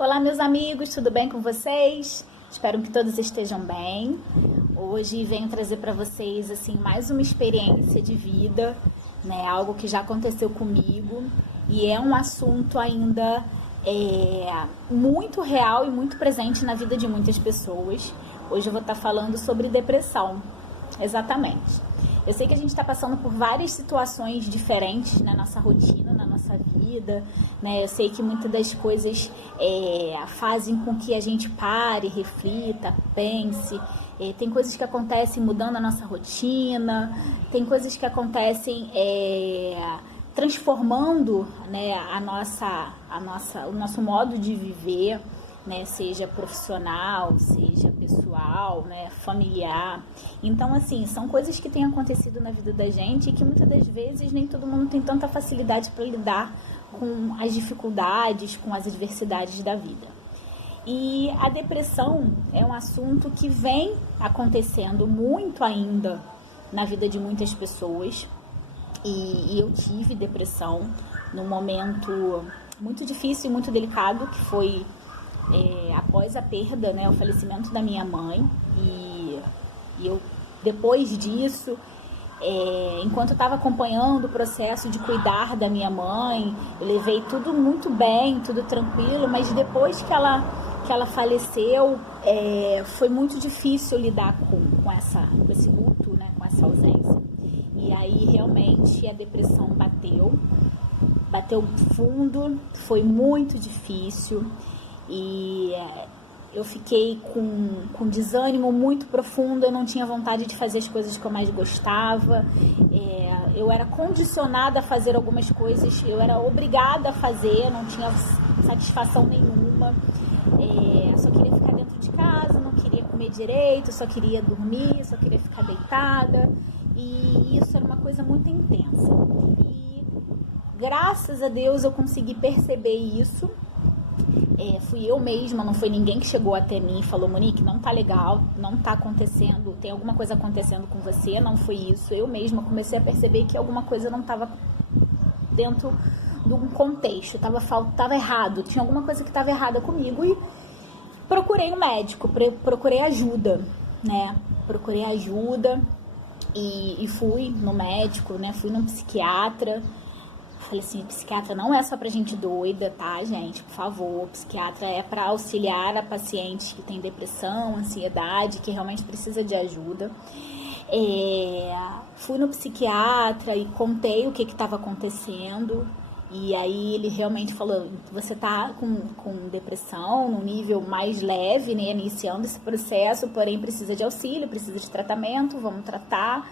Olá, meus amigos, tudo bem com vocês? Espero que todos estejam bem. Hoje venho trazer para vocês assim mais uma experiência de vida, né? Algo que já aconteceu comigo e é um assunto ainda muito real e muito presente na vida de muitas pessoas. Hoje eu vou estar falando sobre depressão, exatamente. Eu sei que a gente está passando por várias situações diferentes na nossa rotina, na nossa vida, né? Eu sei que muitas das coisas fazem com que a gente pare, reflita, pense. Tem coisas que acontecem mudando a nossa rotina, tem coisas que acontecem transformando, né, o nosso modo de viver, né, seja profissional, seja pessoal, né, familiar. Então, assim, são coisas que têm acontecido na vida da gente e que muitas das vezes nem todo mundo tem tanta facilidade para lidar com as dificuldades, com as adversidades da vida. E a depressão é um assunto que vem acontecendo muito ainda na vida de muitas pessoas. E eu tive depressão num momento muito difícil e muito delicado, que foi após a perda, né, o falecimento da minha mãe. E eu, depois disso, enquanto eu estava acompanhando o processo de cuidar da minha mãe, eu levei tudo muito bem, tudo tranquilo, mas depois que ela faleceu, foi muito difícil lidar com esse luto, né, com essa ausência. E aí realmente a depressão bateu fundo, foi muito difícil. E eu fiquei com desânimo muito profundo, eu não tinha vontade de fazer as coisas que eu mais gostava, eu era condicionada a fazer algumas coisas, eu era obrigada a fazer, não tinha satisfação nenhuma, só queria ficar dentro de casa, não queria comer direito, só queria dormir, só queria ficar deitada, e isso era uma coisa muito intensa. E graças a Deus eu consegui perceber isso. Fui eu mesma, não foi ninguém que chegou até mim e falou: Monique, não tá legal, não tá acontecendo, tem alguma coisa acontecendo com você. Não foi isso, eu mesma comecei a perceber que alguma coisa não estava dentro de um contexto, tava errado, tinha alguma coisa que estava errada comigo. E procurei um médico, procurei ajuda, né? Procurei ajuda e fui no médico, né? Fui num psiquiatra. Falei assim: psiquiatra não é só pra gente doida, tá, gente? Por favor, psiquiatra é pra auxiliar a paciente que tem depressão, ansiedade, que realmente precisa de ajuda. Fui no psiquiatra e contei o que estava acontecendo. E aí ele realmente falou: você tá com depressão no nível mais leve, né, iniciando esse processo, porém precisa de auxílio, precisa de tratamento, vamos tratar.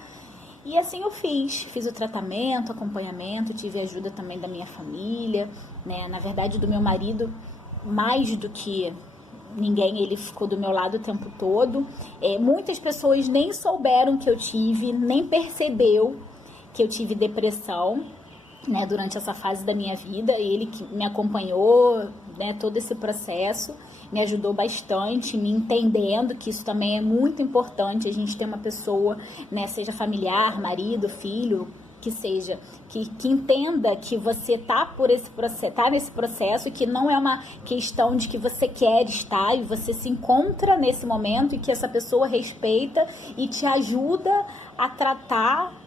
E assim eu fiz o tratamento, acompanhamento, tive ajuda também da minha família, né? Na verdade, do meu marido, mais do que ninguém, ele ficou do meu lado o tempo todo. Muitas pessoas nem souberam que eu tive, nem percebeu que eu tive depressão, né, durante essa fase da minha vida. Ele que me acompanhou, né, todo esse processo, me ajudou bastante, me entendendo que isso também é muito importante, a gente ter uma pessoa, né, seja familiar, marido, filho, que seja, que entenda que você tá nesse processo, que não é uma questão de que você quer estar e você se encontra nesse momento, e que essa pessoa respeita e te ajuda a tratar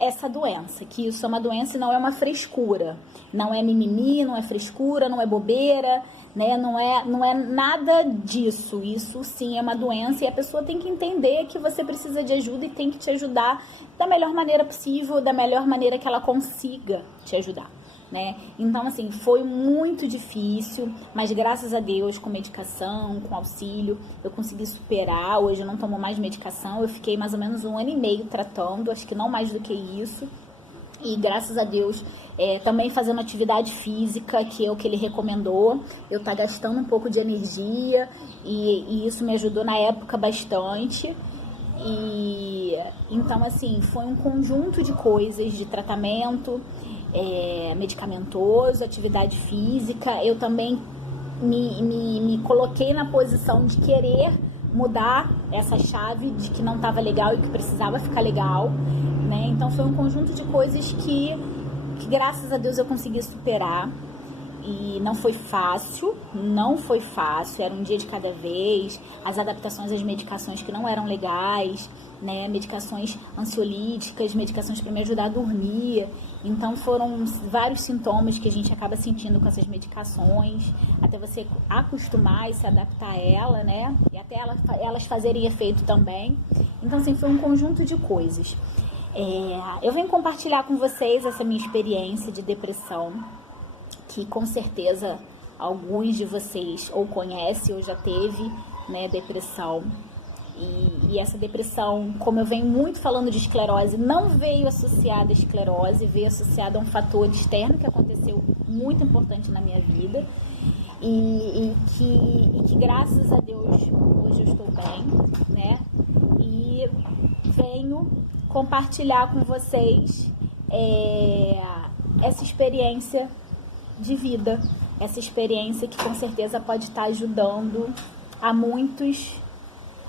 essa doença, que isso é uma doença e não é uma frescura, não é mimimi, não é frescura, não é bobeira, né? Não é nada disso. Isso sim é uma doença, e a pessoa tem que entender que você precisa de ajuda e tem que te ajudar da melhor maneira possível, da melhor maneira que ela consiga te ajudar, né? Então, assim, foi muito difícil, mas graças a Deus, com medicação, com auxílio, eu consegui superar. Hoje eu não tomo mais medicação, eu fiquei mais ou menos 1 ano e meio tratando, acho que não mais do que isso. E graças a Deus, também fazendo atividade física, que é o que ele recomendou. Eu tá gastando um pouco de energia, e isso me ajudou na época bastante. E então, assim, foi um conjunto de coisas, de tratamento medicamentoso, atividade física. Eu também me coloquei na posição de querer mudar essa chave de que não estava legal e que precisava ficar legal, né? Então foi um conjunto de coisas que graças a Deus eu consegui superar. E não foi fácil, era um dia de cada vez, as adaptações às medicações que não eram legais, né, medicações ansiolíticas, medicações para me ajudar a dormir. Então foram vários sintomas que a gente acaba sentindo com essas medicações, até você acostumar e se adaptar a ela, né, e até elas fazerem efeito também. Então, assim, foi um conjunto de coisas. Eu venho compartilhar com vocês essa minha experiência de depressão, que com certeza alguns de vocês ou conhecem ou já teve, né, depressão. E essa depressão, como eu venho muito falando de esclerose, não veio associada à esclerose, veio associada a um fator externo que aconteceu muito importante na minha vida e que graças a Deus hoje eu estou bem, né? E venho compartilhar com vocês essa experiência de vida, essa experiência que com certeza pode estar ajudando a muitos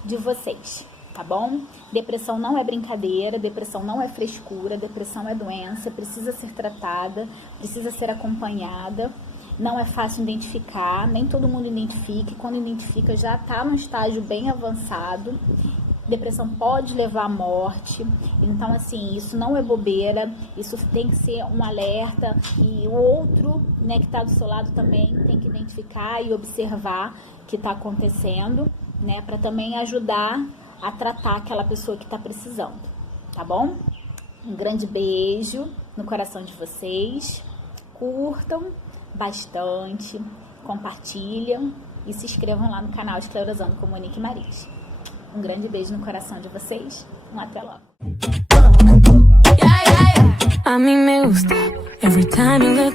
de vocês, tá bom? Depressão não é brincadeira, depressão não é frescura, depressão é doença, precisa ser tratada, precisa ser acompanhada, não é fácil identificar, nem todo mundo identifica, e quando identifica já está num estágio bem avançado. Depressão pode levar à morte, então assim, isso não é bobeira, isso tem que ser um alerta, e o outro, né, que está do seu lado também tem que identificar e observar o que está acontecendo, né, para também ajudar a tratar aquela pessoa que está precisando, tá bom? Um grande beijo no coração de vocês, curtam bastante, compartilham e se inscrevam lá no canal Esclerosando com Monique Maris. Um grande beijo no coração de vocês. Até logo. A mí me gusta every time you look